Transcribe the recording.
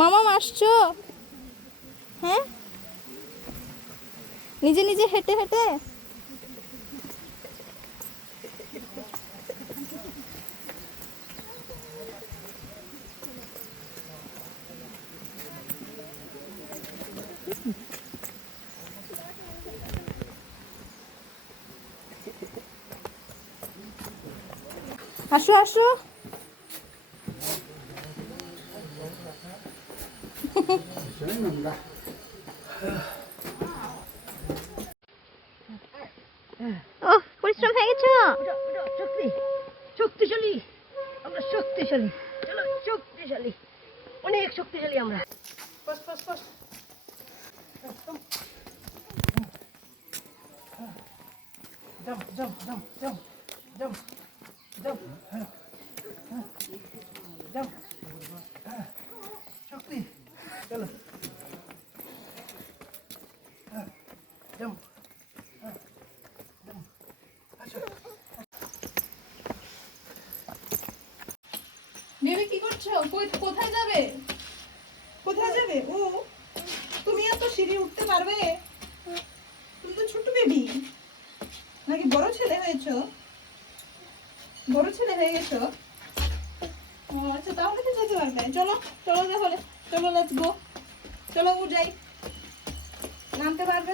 মামাম আসছো? হ্যাঁ, নিজে নিজে হেঁটে হেঁটে। আসো আসো। ও, পরিশ্রম হয়ে গেছো। শক্তিশালী, আমরা শক্তিশালী, চলো শক্তিশালী, অনেক শক্তিশালী আমরা। শক্তি, চলো বেবি কি করছো? কোথায় যাবে? কোথায় যাবে? ও, তুমি এত সিঁড়ি উঠতে পারবে? তুমি তো ছোট বেবি, নাকি বড় ছেলে হয়েছো? বড় ছেলে হয়ে গেছো? ও আচ্ছা, তাহলে তো যেতে পারবে। চলো চলো তাহলে, চলো লেটস গো, চলো যাই, নামতে পারবে?